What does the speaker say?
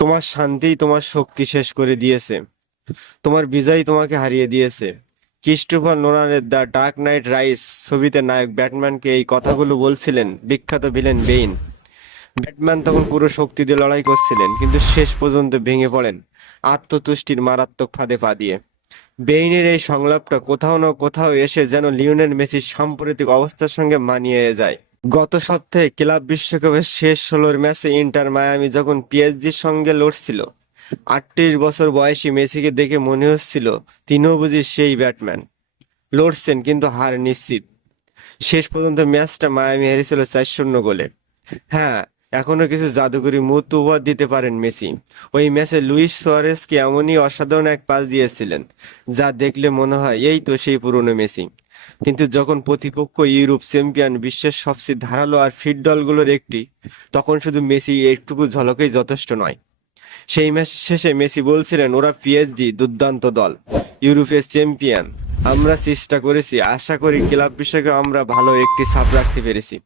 তোমার শান্তিই তোমার শক্তি শেষ করে দিয়েছে। তোমার বিজয়ই তোমাকে হারিয়ে দিয়েছে। ক্রিস্টোফার নোলানের দ্য ডার্ক নাইট রাইজ ছবিতে নায়ক ব্যাটম্যানকে এই কথাগুলো বলছিলেন বিখ্যাত ভিলেন বেইন। ব্যাটম্যান তখন পুরো শক্তি দিয়ে লড়াই করছিলেন, কিন্তু শেষ পর্যন্ত ভেঙে পড়েন আত্মতুষ্টির মারাত্মক ফাঁদে পা দিয়ে। বেইনের এই সংলাপটা কোথাও না কোথাও এসে যেন লিওনেল মেসির সাম্প্রতিক অবস্থার সঙ্গে মানিয়ে যায়। গত সপ্তাহে ক্লাব বিশ্বকাপের শেষ 16 ম্যাচে ইন্টার মায়ামি যখন পিএসজির সঙ্গে লড়ছিল, 38 বছর বয়সী মেসিকে দেখে মনে হচ্ছিল তিনিও বুঝি সেই ব্যাটম্যান। লড়ছেন কিন্তু হার নিশ্চিত। শেষ পর্যন্ত ম্যাচটা মায়ামি হেরেছিল 4-0 গোলে। হ্যাঁ, এখনো কিছু জাদুকরী মুহূর্ত উপহার দিতে পারেন মেসি। ওই ম্যাচে লুইস সুয়ারেজকে এমনই অসাধারণ এক পাস দিয়েছিলেন যা দেখলে মনে হয় এই তো সেই পুরনো মেসি। কিন্তু যখন প্রতিপক্ষ ইউরোপ চ্যাম্পিয়ন, বিশ্বের সবচেয়ে ধারালো আর ফিট দলগুলোর একটি, তখন শুধু মেসি একটুকু ঝলকেই যথেষ্ট নয়। সেই ম্যাচ শেষে মেসি বলছিলেন, ওরা পিএসজি দুর্দান্ত দল, ইউরোপের চ্যাম্পিয়ন। আমরা চেষ্টা করেছি, আশা করি ক্লাব বিশ্বকাপে আমরা ভালো একটি ছাপ রাখতে পেরেছি।